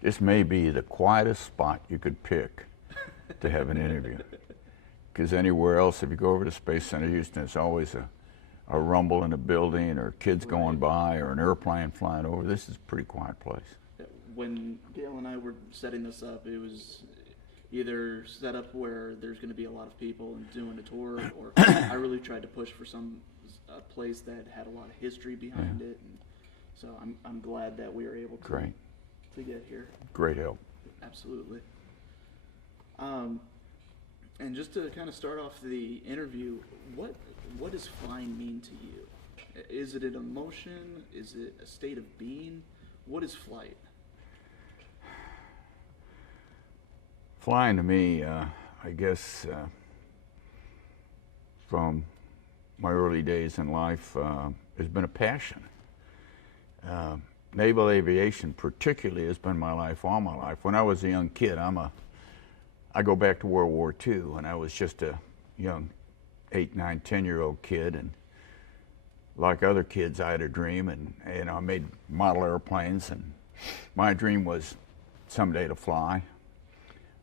this may be the quietest spot you could pick to have an interview. Because anywhere else, if you go over to Space Center Houston, it's always a rumble in a building or kids going by or an airplane flying over. This is a pretty quiet place. When Gail and I were setting this up, it was either set up where there's going to be a lot of people and doing a tour, or I really tried to push for a place that had a lot of history behind it. And so I'm glad that we were able to get here. Great help. Absolutely. And just to kind of start off the interview, what does flying mean to you? Is it an emotion? Is it a state of being? What is flight? Flying to me, I guess, from my early days in life, has been a passion. Naval aviation particularly has been my life all my life. When I was a young kid, I go back to World War II, and I was just a young 8, 9, 10-year-old kid, and like other kids, I had a dream, and I made model airplanes, and my dream was someday to fly.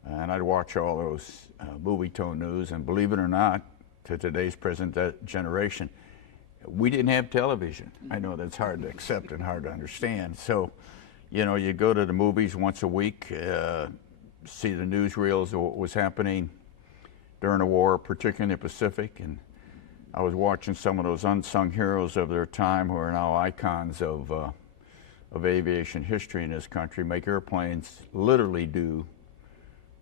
And I'd watch all those movie tone news, and believe it or not, to today's present generation, we didn't have television. I know that's hard to accept and hard to understand. So, you know, you go to the movies once a week, see the newsreels of what was happening during the war, particularly in the Pacific, and I was watching some of those unsung heroes of their time who are now icons of aviation history in this country make airplanes literally do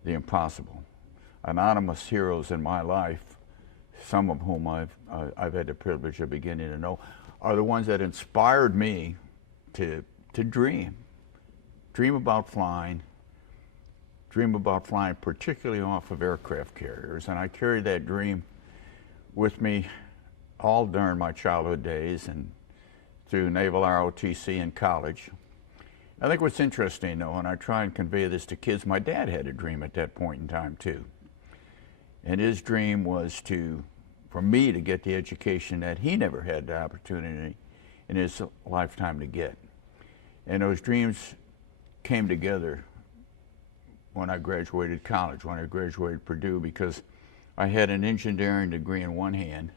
the impossible. Anonymous heroes in my life, some of whom I've had the privilege of beginning to know, are the ones that inspired me to dream about flying particularly off of aircraft carriers. And I carried that dream with me all during my childhood days and through Naval ROTC in college. I think what's interesting, though, and I try and convey this to kids, my dad had a dream at that point in time, too. And his dream was for me to get the education that he never had the opportunity in his lifetime to get. And those dreams came together when I graduated college, when I graduated Purdue, because I had an engineering degree in one hand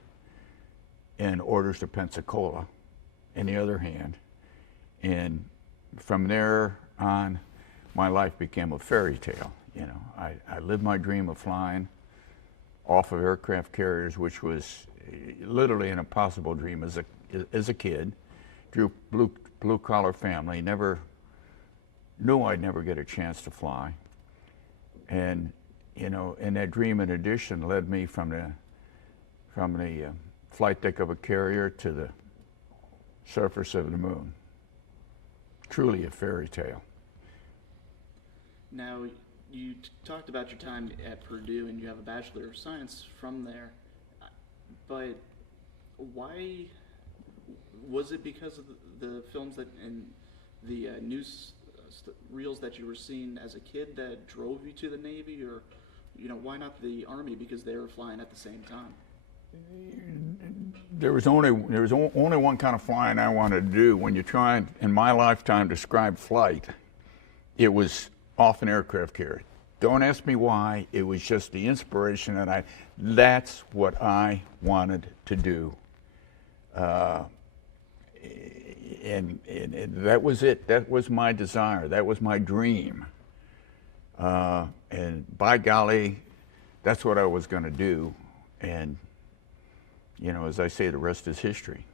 and orders to Pensacola in the other hand. And from there on, my life became a fairy tale. You know, I lived my dream of flying off of aircraft carriers, which was literally an impossible dream as a kid. Drew blue collar family, knew I'd never get a chance to fly. And you know, and that dream in addition led me from the flight deck of a carrier to the surface of the moon. Truly a fairy tale. Now, you talked about your time at Purdue, and you have a Bachelor of Science from there. But why was it? Because of the films and the news reels that you were seeing as a kid that drove you to the Navy, or you know, why not the Army? Because they were flying at the same time. There was only one kind of flying I wanted to do. When you try and, in my lifetime, describe flight, it was off an aircraft carrier. Don't ask me why. It was just the inspiration that that's what I wanted to do. And that was it. That was my desire. That was my dream. And by golly, that's what I was going to do. And you know, as I say, the rest is history.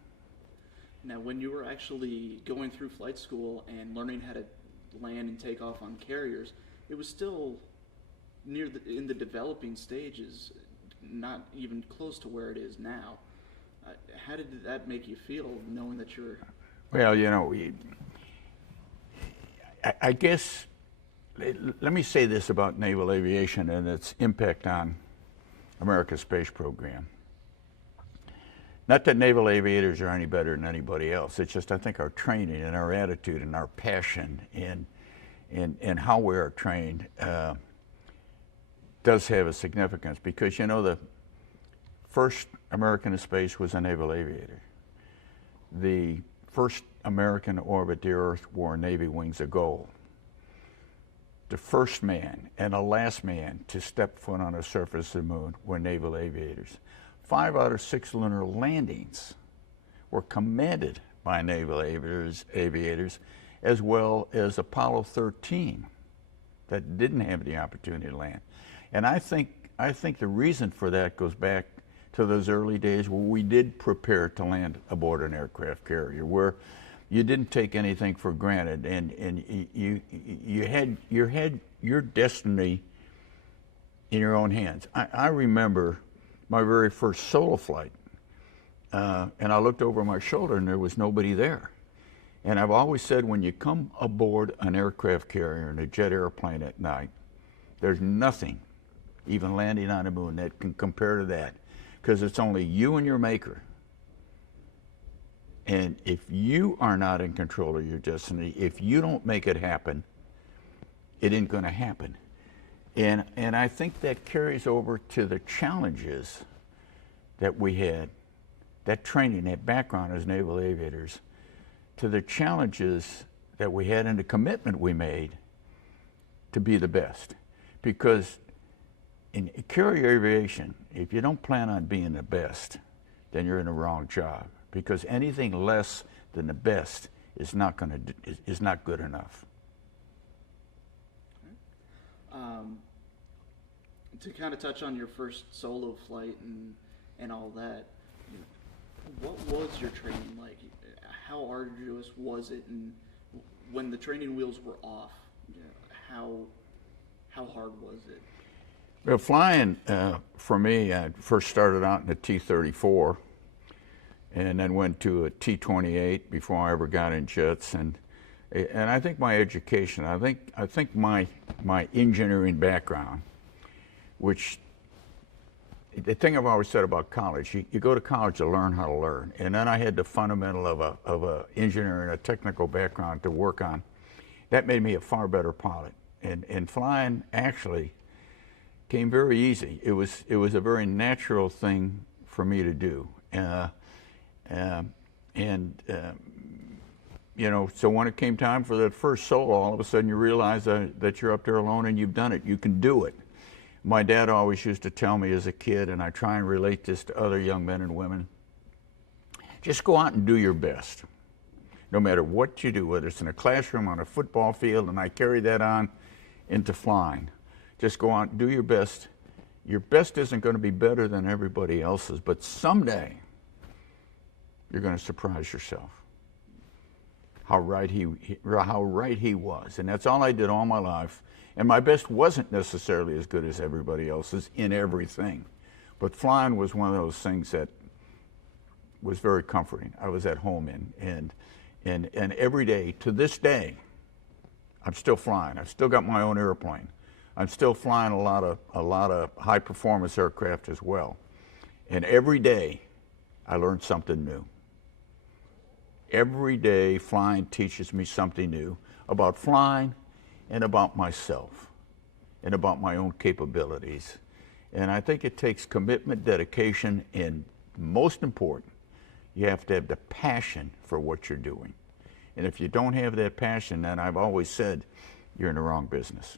Now, when you were actually going through flight school and learning how to land and take off on carriers, it was still in the developing stages, not even close to where it is now. How did that make you feel, knowing that you're... Well, you know, I guess, let me say this about naval aviation and its impact on America's space program. Not that naval aviators are any better than anybody else. It's just I think our training and our attitude and our passion and how we are trained does have a significance, because you know the first American in space was a naval aviator. The first American to orbit the Earth wore Navy wings of gold. the first man and the last man to step foot on the surface of the moon were naval aviators. 5 out of 6 lunar landings were commanded by naval aviators, as well as Apollo 13 that didn't have the opportunity to land. And I think the reason for that goes back to those early days where we did prepare to land aboard an aircraft carrier, where you didn't take anything for granted, and you had your destiny in your own hands. I remember my very first solo flight, and I looked over my shoulder and there was nobody there. And I've always said, when you come aboard an aircraft carrier in a jet airplane at night, there's nothing, even landing on the moon, that can compare to that, because it's only you and your maker. And if you are not in control of your destiny, if you don't make it happen, it ain't going to happen. And I think that carries over to the challenges that we had, that training, that background as naval aviators, to the challenges that we had and the commitment we made to be the best. Because in carrier aviation, if you don't plan on being the best, then you're in the wrong job. Because anything less than the best is not good enough. To kind of touch on your first solo flight and all that, what was your training like? How arduous was it? And when the training wheels were off, how hard was it? Well, flying, for me, I first started out in a T-34 and then went to a T-28 before I ever got in jets. And I think my education, I think my engineering background, which the thing I've always said about college, you go to college to learn how to learn. And then I had the fundamental of a engineering, a technical background to work on. That made me a far better pilot. And flying actually came very easy. It was a very natural thing for me to do. So when it came time for that first solo, all of a sudden you realize that you're up there alone and you've done it. You can do it. My dad always used to tell me as a kid, and I try and relate this to other young men and women, just go out and do your best. No matter what you do, whether it's in a classroom, on a football field, and I carry that on into flying. Just go out and do your best. Your best isn't going to be better than everybody else's, but someday you're going to surprise yourself. How right he was. And that's all I did all my life. And my best wasn't necessarily as good as everybody else's in everything. But flying was one of those things that was very comforting. I was at home in. And every day, to this day, I'm still flying. I've still got my own airplane. I'm still flying a lot of high performance aircraft as well. And every day, I learn something new. Every day, flying teaches me something new about flying and about myself and about my own capabilities. And I think it takes commitment, dedication, and most important, you have to have the passion for what you're doing. And if you don't have that passion, then I've always said you're in the wrong business.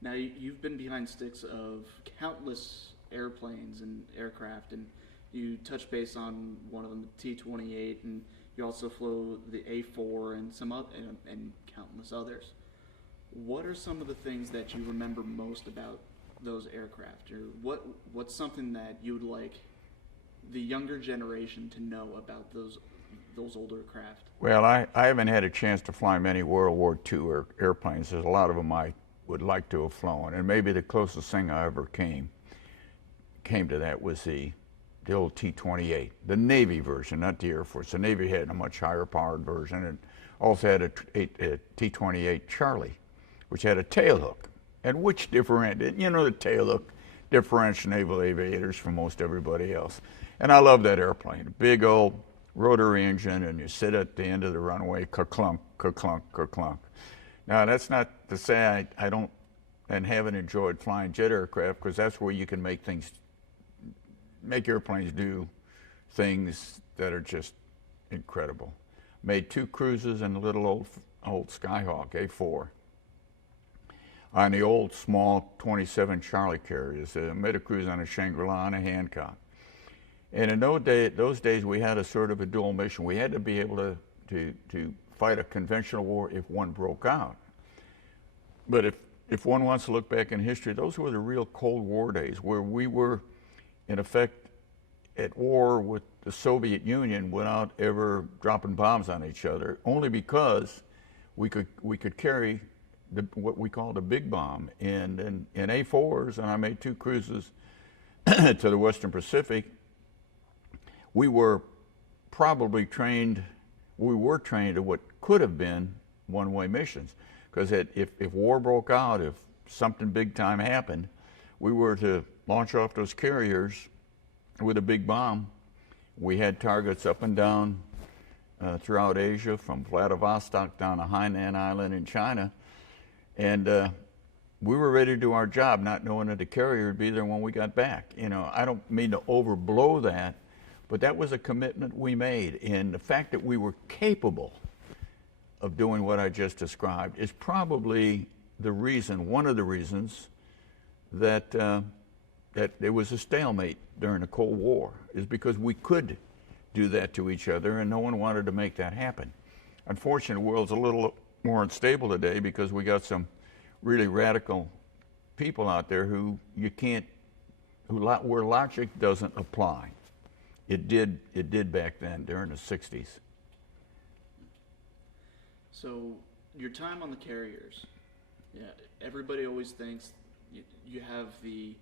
Now, you've been behind sticks of countless airplanes and aircraft, and you touched base on one of them, the T-28, and you also flew the A4 and some other, and countless others. What are some of the things that you remember most about those aircraft, or what's something that you would like the younger generation to know about those older craft? Well, I haven't had a chance to fly many World War II airplanes. There's a lot of them I would like to have flown, and maybe the closest thing I ever came to that was the old T-28, the Navy version, not the Air Force. The Navy had a much higher powered version, and also had a T-28 Charlie, which had a tail hook, and which differentiated, the tail hook differentiates naval aviators from most everybody else. And I love that airplane, big old rotary engine, and you sit at the end of the runway, ka-clunk, ka-clunk, ka-clunk. Now, that's not to say I don't and haven't enjoyed flying jet aircraft, because that's where you can make airplanes do things that are just incredible. Made 2 cruises in a little old Skyhawk A4, on the old small 27 Charlie carriers. Made a cruise on a Shangri-La and a Hancock. And in those days, we had a sort of a dual mission. We had to be able to fight a conventional war if one broke out. But if one wants to look back in history, those were the real Cold War days, where we were, in effect, at war with the Soviet Union without ever dropping bombs on each other, only because we could carry what we called a big bomb. And in A4s, and I made 2 cruises to the Western Pacific, we were trained at what could have been one-way missions. Because if war broke out, if something big time happened, we were to launch off those carriers with a big bomb. We had targets up and down throughout Asia, from Vladivostok down to Hainan Island in China. And we were ready to do our job, not knowing that the carrier would be there when we got back. You know, I don't mean to overblow that, but that was a commitment we made. And the fact that we were capable of doing what I just described is probably one of the reasons that there was a stalemate during the Cold War, is because we could do that to each other and no one wanted to make that happen. Unfortunately, the world's a little more unstable today because we got some really radical people out there where logic doesn't apply. It did back then during the 60s. So your time on the carriers, yeah, everybody always thinks you have the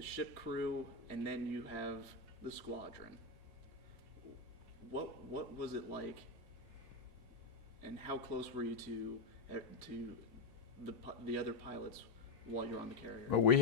ship crew and then you have the squadron. What was it like, and how close were you to the other pilots while you're on the carrier? Well, we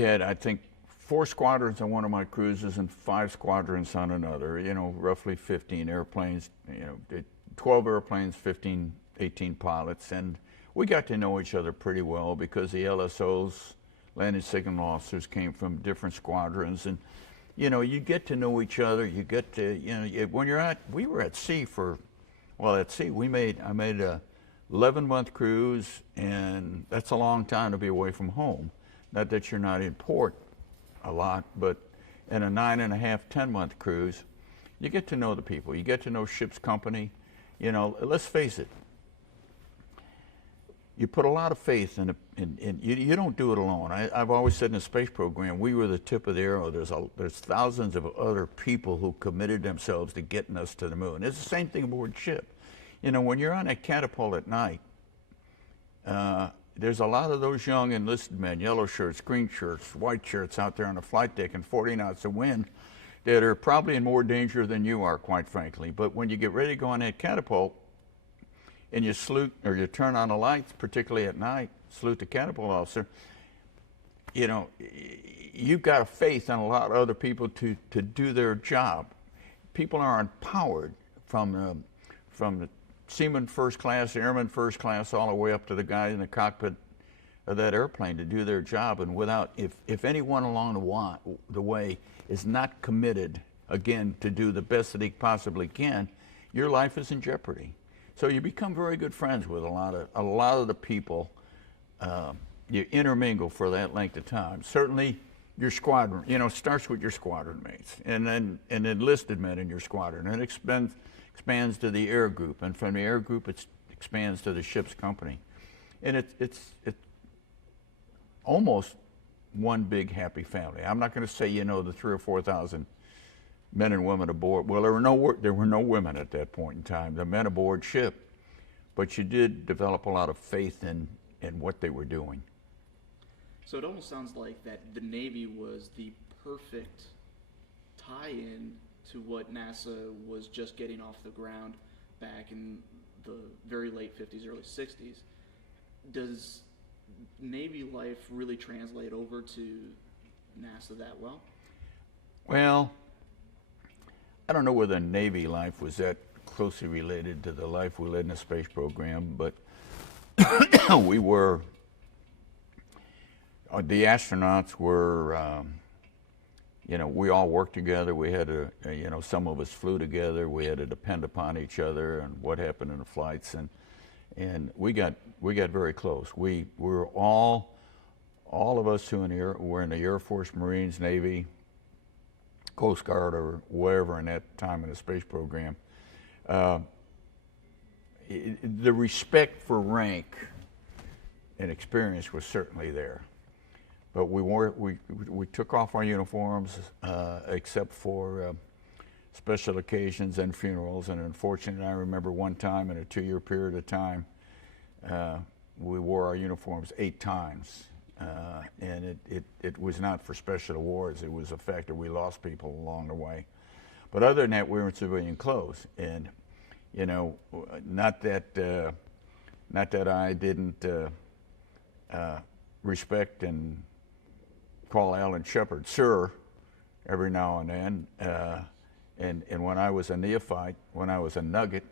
had I think 4 squadrons on one of my cruises and 5 squadrons on another. You know, roughly 15 airplanes. You know, 12 airplanes, 15, 18 pilots, and we got to know each other pretty well because the LSOs, landing signal officers, came from different squadrons, and you know, you get to know each other. You get to, you know, we were at sea at sea I made a 11-month cruise, and that's a long time to be away from home. Not that you're not in port a lot, but in a 9.5, 10-month cruise, you get to know the people. You get to know ship's company. You know, let's face it, you put a lot of faith in you don't do it alone. I've always said in the space program, we were the tip of the arrow. There's thousands of other people who committed themselves to getting us to the moon. It's the same thing aboard ship. You know, when you're on a catapult at night, there's a lot of those young enlisted men, yellow shirts, green shirts, white shirts out there on the flight deck in 40 knots of wind that are probably in more danger than you are, quite frankly. But when you get ready to go on that catapult and you salute, or you turn on the lights, particularly at night, salute the catapult officer, you know, you've got a faith in a lot of other people to do their job. People are empowered from the seaman first class, airman first class, all the way up to the guy in the cockpit of that airplane to do their job. And if anyone along the way is not committed, again, to do the best that he possibly can, your life is in jeopardy. So you become very good friends with a lot of the people. You intermingle for that length of time. Certainly your squadron, you know, starts with your squadron mates, and then enlisted men in your squadron, and expands to the air group, and from the air group it expands to the ship's company, and it's almost one big happy family. I'm not going to say, you know, the 3,000 or 4,000 men and women aboard. Well, there were no women at that point in time. The men aboard ship, but you did develop a lot of faith in what they were doing. So it almost sounds like that the Navy was the perfect tie-in to what NASA was just getting off the ground back in the very late 50s, early 60s. Does Navy life really translate over to NASA that well? Well, I don't know whether Navy life was that closely related to the life we led in the space program, but we were, the astronauts were, you know, we all worked together. We had you know, some of us flew together. We had to depend upon each other and what happened in the flights. and we got very close. We were all of us who were in the Air Force, Marines, Navy, Coast Guard, or wherever in that time in the space program. The respect for rank and experience was certainly there, but we took off our uniforms except for special occasions and funerals. And unfortunately, I remember one time in a 2-year period of time, we wore our uniforms 8 times. And it was not for special awards. It was a fact that we lost people along the way. But other than that, we were in civilian clothes. And, you know, not that I didn't respect and call Alan Shepard sir every now and then. And when I was a neophyte, when I was a nugget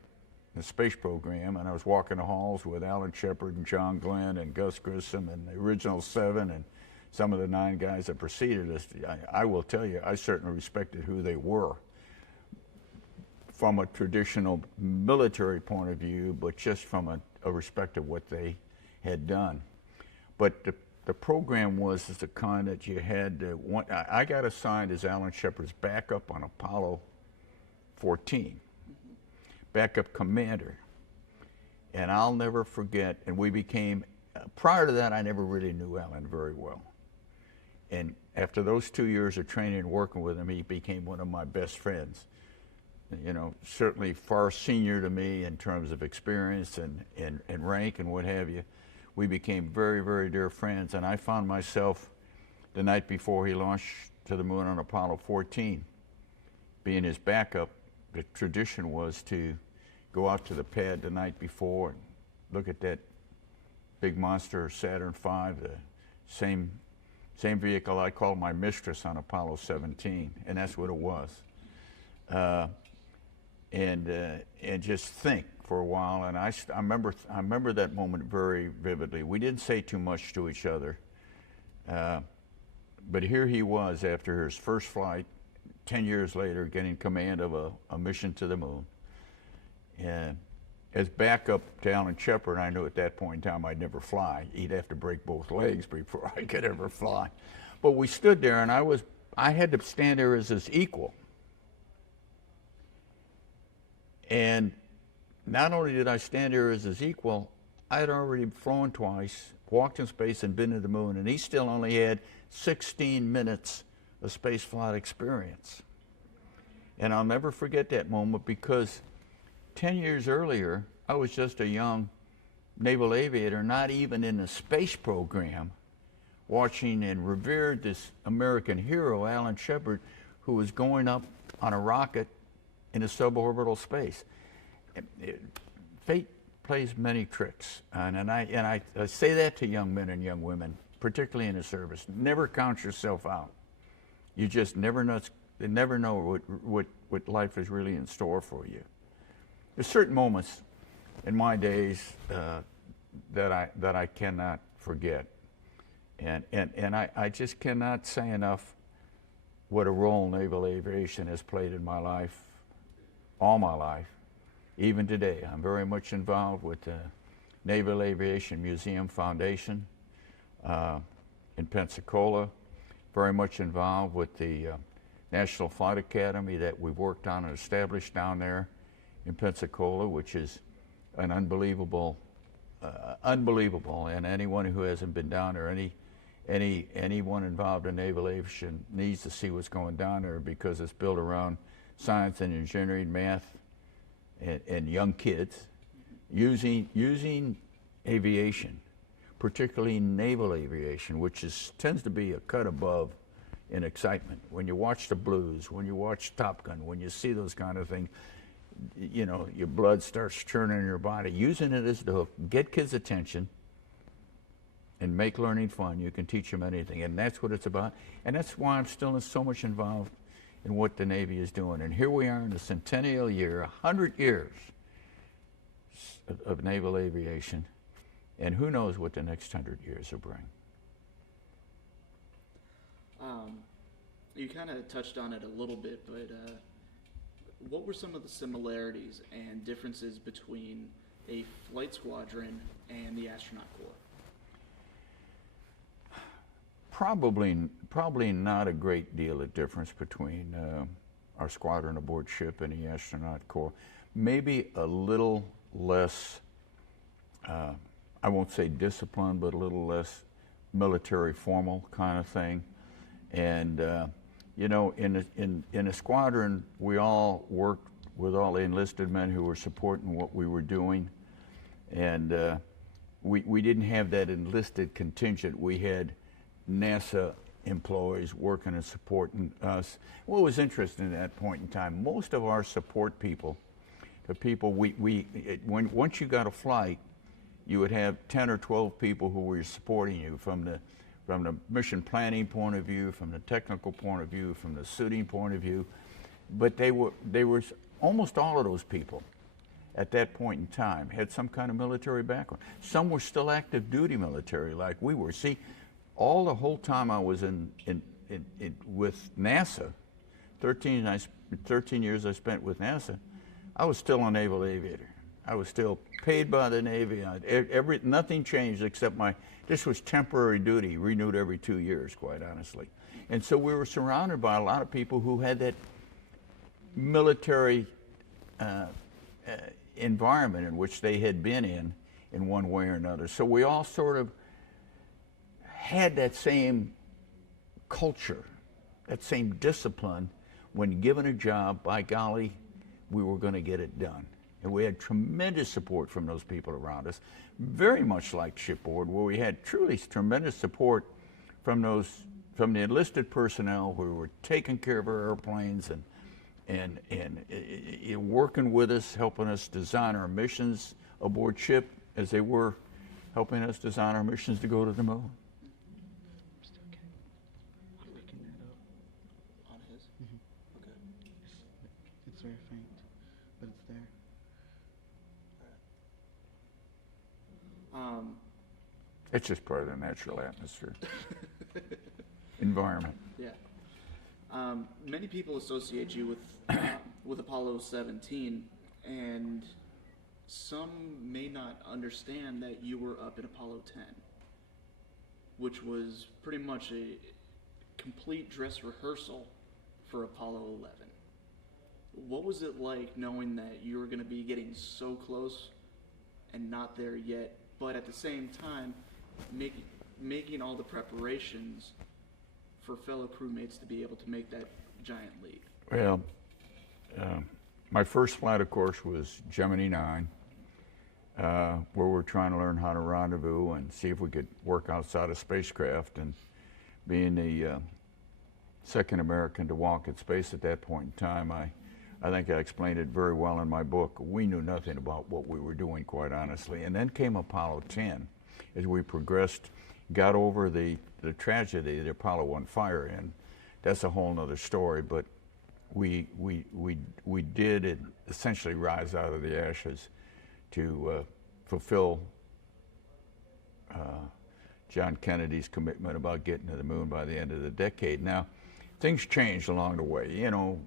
in the space program, and I was walking the halls with Alan Shepard and John Glenn and Gus Grissom and the original 7 and some of the 9 guys that preceded us, I will tell you, I certainly respected who they were from a traditional military point of view, but just from a respect of what they had done. But the program was the kind that you had to, I got assigned as Alan Shepard's backup on Apollo 14. Backup commander. And I'll never forget, and we became, prior to that, I never really knew Alan very well. And after those 2 years of training and working with him, he became one of my best friends. You know, certainly far senior to me in terms of experience and rank and what have you. We became very, very dear friends. And I found myself the night before he launched to the moon on Apollo 14, being his backup. The tradition was to go out to the pad the night before and look at that big monster Saturn V, the same vehicle I called my mistress on Apollo 17, and that's what it was. And just think for a while, and I remember that moment very vividly. We didn't say too much to each other, but here he was after his first flight, 10 years later, getting command of a mission to the moon. And as backup to Alan Shepard, I knew at that point in time I'd never fly. He'd have to break both legs before I could ever fly. But we stood there, and I had to stand there as his equal. And not only did I stand there as his equal, I had already flown twice, walked in space, and been to the moon, and he still only had 16 minutes of space flight experience. And I'll never forget that moment, because 10 years earlier, I was just a young naval aviator, not even in the space program, watching and revered this American hero, Alan Shepard, who was going up on a rocket in a suborbital space. Fate plays many tricks, and I say that to young men and young women, particularly in the service. Never count yourself out. You just never know what life is really in store for you. There's certain moments in my days that I cannot forget, and I just cannot say enough what a role naval aviation has played in my life, all my life, even today. I'm very much involved with the Naval Aviation Museum Foundation in Pensacola, very much involved with the National Flight Academy that we've worked on and established down there in Pensacola, which is an unbelievable, and anyone who hasn't been down there, anyone involved in naval aviation needs to see what's going down there, because it's built around science and engineering, math, and young kids using aviation, particularly naval aviation, which tends to be a cut above in excitement. When you watch the Blues, when you watch Top Gun, when you see those kind of things, you know, your blood starts churning in your body. Using it as the hook, get kids' attention, and make learning fun. You can teach them anything, and that's what it's about. And that's why I'm still so much involved in what the Navy is doing. And here we are in the centennial year, 100 years of naval aviation, and who knows what the next 100 years will bring. You kind of touched on it a little bit, but what were some of the similarities and differences between a flight squadron and the astronaut corps? Probably not a great deal of difference between our squadron aboard ship and the astronaut corps. Maybe a little less, I won't say discipline, but a little less military formal kind of thing. And you know, in a squadron, we all worked with all the enlisted men who were supporting what we were doing. And we didn't have that enlisted contingent. We had NASA employees working and supporting us. What was interesting at that point in time, most of our support people, the people once you got a flight, you would have 10 or 12 people who were supporting you from the mission planning point of view, from the technical point of view, from the suiting point of view. But they were almost all of those people at that point in time had some kind of military background. Some were still active duty military like we were. See, all the whole time I was with NASA, 13 years I spent with NASA, I was still a naval aviator. I was still paid by the Navy. Nothing changed except this was temporary duty, renewed every 2 years, quite honestly. And so we were surrounded by a lot of people who had that military environment in which they had been in one way or another. So we all sort of had that same culture, that same discipline. When given a job, by golly, we were going to get it done. And we had tremendous support from those people around us, very much like shipboard, where we had truly tremendous support from the enlisted personnel who were taking care of our airplanes and working with us, helping us design our missions aboard ship as they were helping us design our missions to go to the moon. It's very faint, but it's there. It's just part of the natural atmosphere, environment. Yeah. Many people associate you with Apollo 17, and some may not understand that you were up in Apollo 10, which was pretty much a complete dress rehearsal for Apollo 11. What was it like knowing that you were going to be getting so close and not there yet, but at the same time making all the preparations for fellow crewmates to be able to make that giant leap? Well, my first flight, of course, was Gemini 9, where we're trying to learn how to rendezvous and see if we could work outside a spacecraft. And being the second American to walk in space at that point in time, I think I explained it very well in my book. We knew nothing about what we were doing, quite honestly. And then came Apollo 10. As we progressed, got over the tragedy of the Apollo 1 fire, and that's a whole nother story. But we did essentially rise out of the ashes to fulfill John Kennedy's commitment about getting to the moon by the end of the decade. Now, things changed along the way. You know,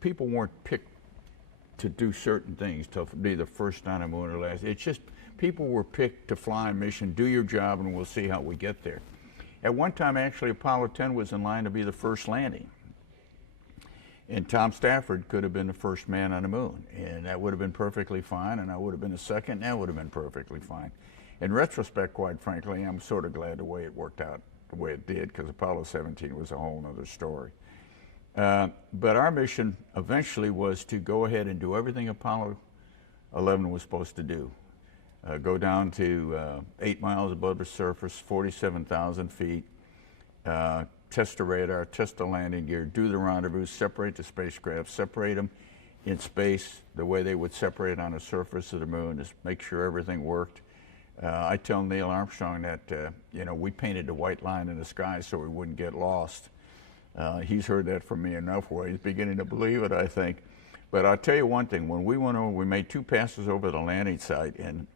people weren't picked to do certain things, to be the first on the moon or last. It's just people were picked to fly a mission, do your job, and we'll see how we get there. At one time, actually, Apollo 10 was in line to be the first landing. And Tom Stafford could have been the first man on the moon, and that would have been perfectly fine, and I would have been the second, and that would have been perfectly fine. In retrospect, quite frankly, I'm sort of glad the way it worked out the way it did, because Apollo 17 was a whole other story. But our mission eventually was to go ahead and do everything Apollo 11 was supposed to do. Go down to 8 miles above the surface, 47,000 feet, test the radar, test the landing gear, do the rendezvous, separate the spacecraft, separate them in space the way they would separate on the surface of the moon, just make sure everything worked. I tell Neil Armstrong that, you know, we painted the white line in the sky so we wouldn't get lost. He's heard that from me enough where he's beginning to believe it, I think. But I'll tell you one thing, when we went over, we made 2 passes over the landing site, and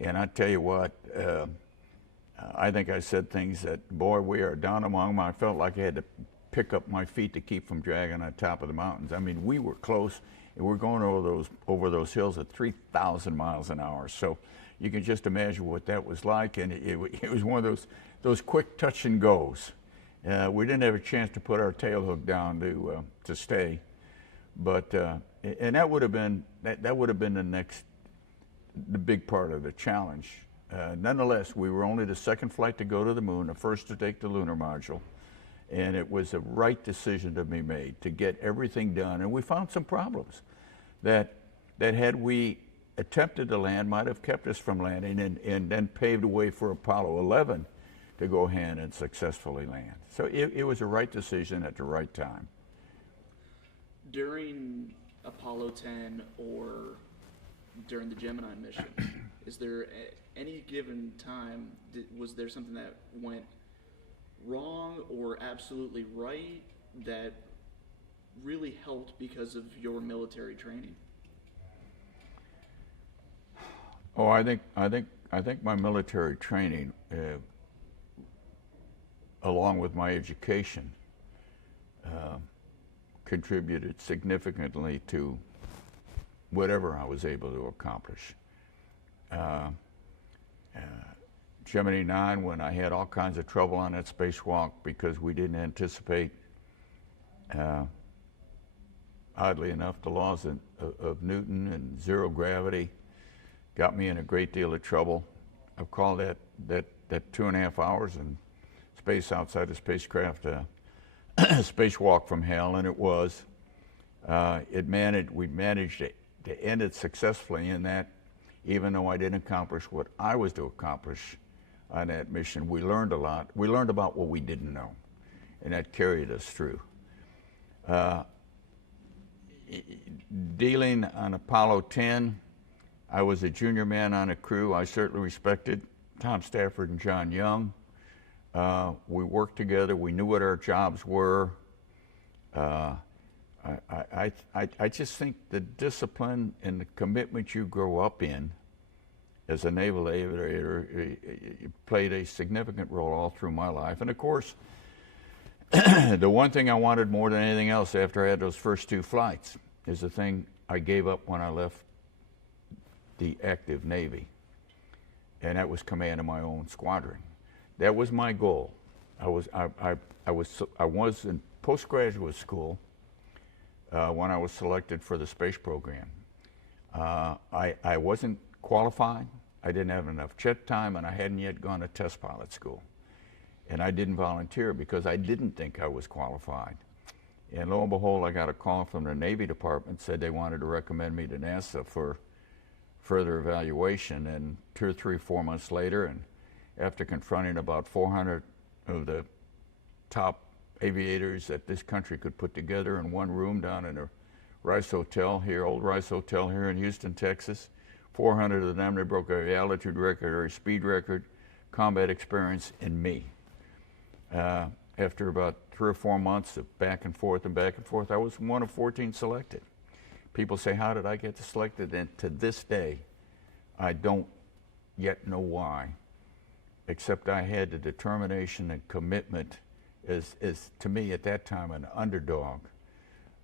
I tell you what, I think I said things that, boy, we are down among them. I felt like I had to pick up my feet to keep from dragging on top of the mountains. I mean, we were close, And we're going over those hills at 3,000 miles an hour. So you can just imagine what that was like. And it was one of those quick touch and goes. We didn't have a chance to put our tail hook down to stay, but and that would have been the big part of the challenge. Nonetheless, we were only the second flight to go to the moon, the first to take the lunar module, and it was a right decision to be made to get everything done. And we found some problems that had we attempted to land might have kept us from landing, and then paved the way for Apollo 11 to go ahead and successfully land. So it was a right decision at the right time. During Apollo 10 or during the Gemini mission, is there any given time, was there something that went wrong or absolutely right that really helped because of your military training? Oh, I think my military training, along with my education, contributed significantly to whatever I was able to accomplish. Gemini 9, when I had all kinds of trouble on that spacewalk because we didn't anticipate, oddly enough, the laws of Newton and zero gravity, got me in a great deal of trouble. I've called that 2.5 hours in space outside the spacecraft a spacewalk from hell, and it was. We managed to end it successfully in that, even though I didn't accomplish what I was to accomplish on that mission, we learned a lot. We learned about what we didn't know, and that carried us through. Dealing on Apollo 10, I was a junior man on a crew. I certainly respected Tom Stafford and John Young. We worked together. We knew what our jobs were. I just think the discipline and the commitment you grow up in as a naval aviator played a significant role all through my life. And of course, the one thing I wanted more than anything else after I had those first 2 flights is the thing I gave up when I left the active Navy, and that was command of my own squadron. That was my goal. I was in postgraduate school when I was selected for the space program. I wasn't qualified. I didn't have enough jet time, and I hadn't yet gone to test pilot school. And I didn't volunteer because I didn't think I was qualified. And lo and behold, I got a call from the Navy Department, said they wanted to recommend me to NASA for further evaluation. And 2 or 3, 4 months later, and after confronting about 400 of the top aviators that this country could put together in one room down in a Rice Hotel here, old Rice Hotel here in Houston, Texas, 400 of them, they broke every altitude record, every speed record, combat experience, and me. After about 3 or 4 months of back and forth, I was one of 14 selected. People say, how did I get selected? And to this day, I don't yet know why, except I had the determination and commitment as to me at that time an underdog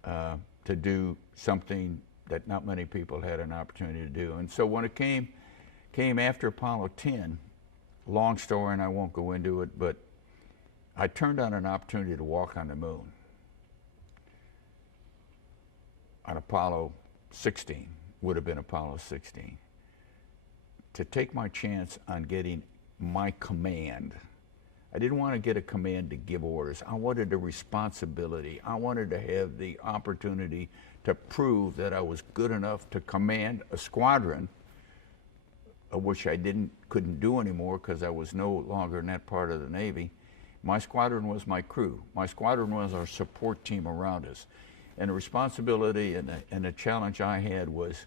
to do something that not many people had an opportunity to do. And so when it came after Apollo 10, long story and I won't go into it, but I turned down an opportunity to walk on the moon on Apollo 16, would have been Apollo 16, to take my chance on getting my command. I didn't want to get a command to give orders. I wanted the responsibility. I wanted to have the opportunity to prove that I was good enough to command a squadron, of which I couldn't do anymore because I was no longer in that part of the Navy. My squadron was my crew. My squadron was our support team around us. And the responsibility and the challenge I had was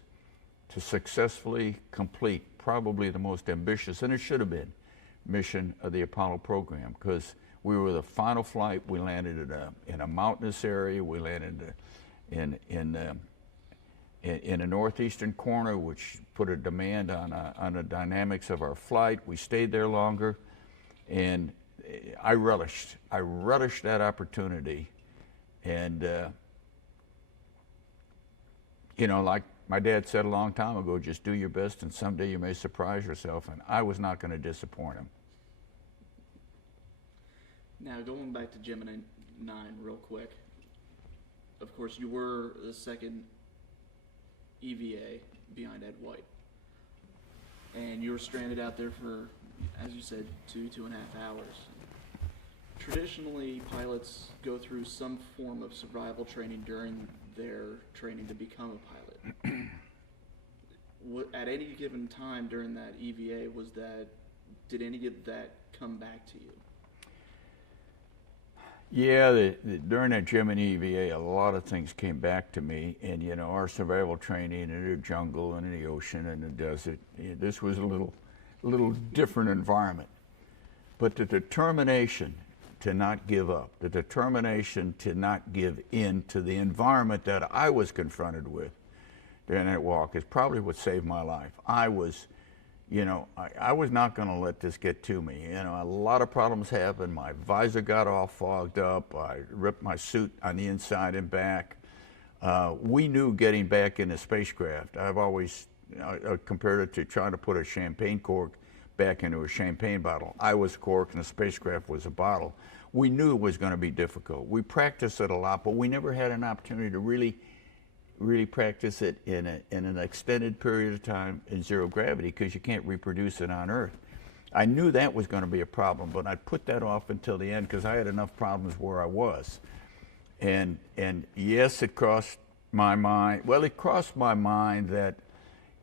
to successfully complete probably the most ambitious, and it should have been, mission of the Apollo program, because we were the final flight. We landed in a mountainous area. We landed in a northeastern corner, which put a demand on the dynamics of our flight. We stayed there longer, and I relished that opportunity, and you know, like my dad said a long time ago, just do your best and someday you may surprise yourself, and I was not going to disappoint him. Now, going back to Gemini 9 real quick. Of course, you were the second EVA behind Ed White. And you were stranded out there for, as you said, 2.5 hours. Traditionally, pilots go through some form of survival training during their training to become a pilot. At any given time during that EVA, did any of that come back to you? Yeah, during that Gemini EVA, a lot of things came back to me, and you know, our survival training in the jungle and in the ocean and the desert, this was a little different environment. But the determination to not give up, the determination to not give in to the environment that I was confronted with during that walk is probably what saved my life. I was not going to let this get to me. You know, a lot of problems happened. My visor got all fogged up. I ripped my suit on the inside and back. We knew getting back in the spacecraft. I've always compared it to trying to put a champagne cork back into a champagne bottle. I was a cork and the spacecraft was a bottle. We knew it was going to be difficult. We practiced it a lot, but we never had an opportunity to really practice it in an extended period of time in zero gravity, because you can't reproduce it on Earth. I knew that was going to be a problem, but I put that off until the end because I had enough problems where I was. And yes, it crossed my mind. Well, it crossed my mind that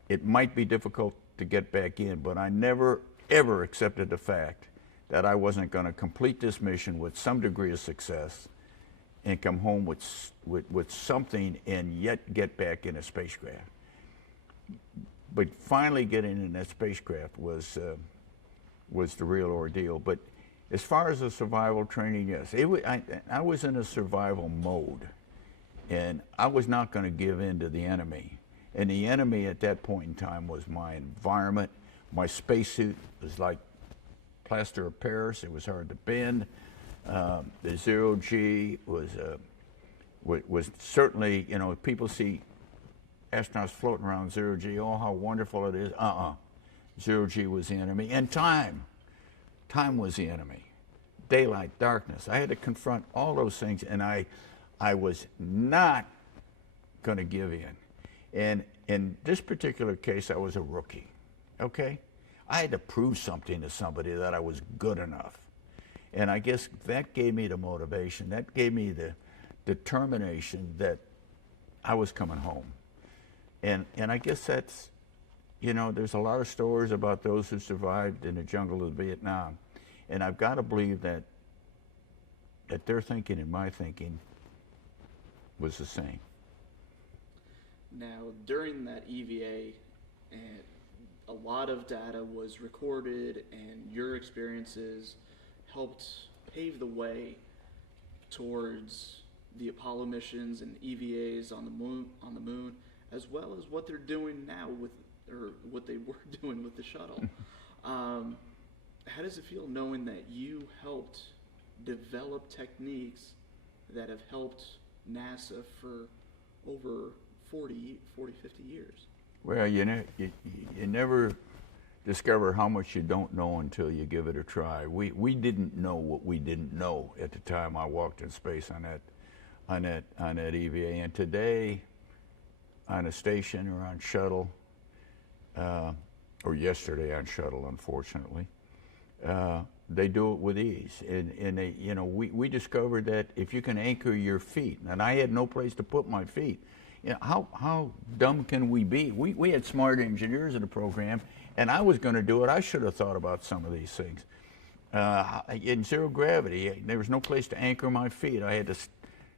it might be difficult to get back in, but I never, ever accepted the fact that I wasn't going to complete this mission with some degree of success and come home with something and yet get back in a spacecraft. But finally getting in that spacecraft was the real ordeal. But as far as the survival training, yes, I was in a survival mode, and I was not going to give in to the enemy. And the enemy at that point in time was my environment. My spacesuit was like plaster of Paris. It was hard to bend. The zero G was certainly, you know, people see astronauts floating around zero G, oh, how wonderful it is. Zero G was the enemy. And time was the enemy. Daylight, darkness. I had to confront all those things, and I was not going to give in. And in this particular case, I was a rookie, okay? I had to prove something to somebody that I was good enough. And I guess that gave me the motivation, that gave me the determination that I was coming home. And I guess that's, you know, there's a lot of stories about those who survived in the jungle of Vietnam. And I've got to believe that their thinking and my thinking was the same. Now, during that EVA, a lot of data was recorded, and your experiences helped pave the way towards the Apollo missions and EVAs on the moon, as well as what they're doing now or what they were doing with the shuttle. How does it feel knowing that you helped develop techniques that have helped NASA for over 40, 50 years? Well, you never discover how much you don't know until you give it a try. We didn't know what we didn't know at the time I walked in space on that EVA. And today, on a station or on shuttle, or yesterday on shuttle, unfortunately, they do it with ease. And they, you know, we discovered that if you can anchor your feet, and I had no place to put my feet. You know, how dumb can we be? We had smart engineers in the program, and I was going to do it. I should have thought about some of these things. In zero gravity, there was no place to anchor my feet. I had this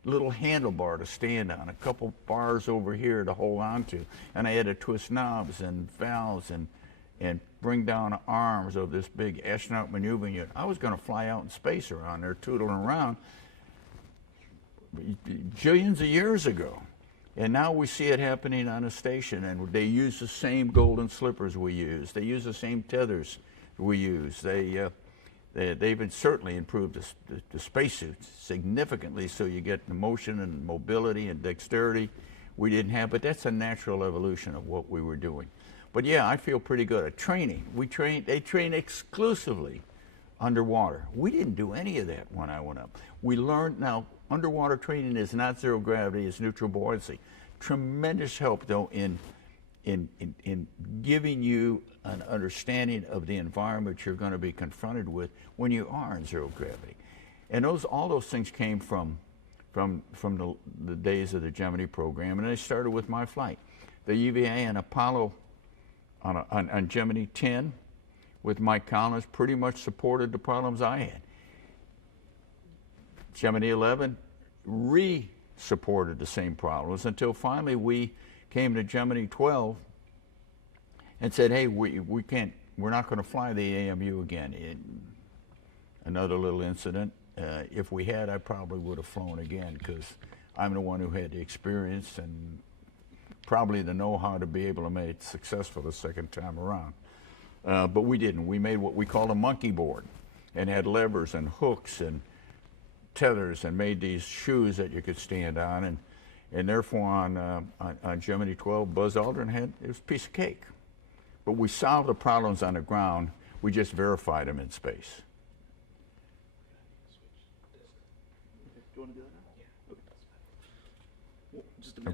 little handlebar to stand on, a couple bars over here to hold on to, and I had to twist knobs and valves and bring down arms of this big astronaut maneuvering unit. I was going to fly out in space around there, tootling around, jillions of years ago. And now we see it happening on a station, and they use the same golden slippers we use. They use the same tethers we use. They've certainly improved the spacesuits significantly, so you get the motion and mobility and dexterity we didn't have, but that's a natural evolution of what we were doing. But yeah, I feel pretty good at training. They train exclusively underwater. We didn't do any of that when I went up. We learned, now underwater training is not zero gravity, it's neutral buoyancy. Tremendous help though in giving you an understanding of the environment you're going to be confronted with when you are in zero gravity. And all those things came from the days of the Gemini program, and they started with my flight. The EVA and Apollo on Gemini 10 with Mike Collins pretty much supported the problems I had. Gemini 11 supported the same problems until finally we came to Gemini 12 and said, hey, we're not going to fly the AMU again. Another little incident. If we had, I probably would have flown again because I'm the one who had the experience and probably the know-how to be able to make it successful the second time around. But we didn't. We made what we called a monkey board and had levers and hooks and tethers and made these shoes that you could stand on. And therefore on Gemini 12, Buzz Aldrin it was a piece of cake. But we solved the problems on the ground. We just verified them in space. Do you want to do that now? Yeah. Okay. Well, just a minute.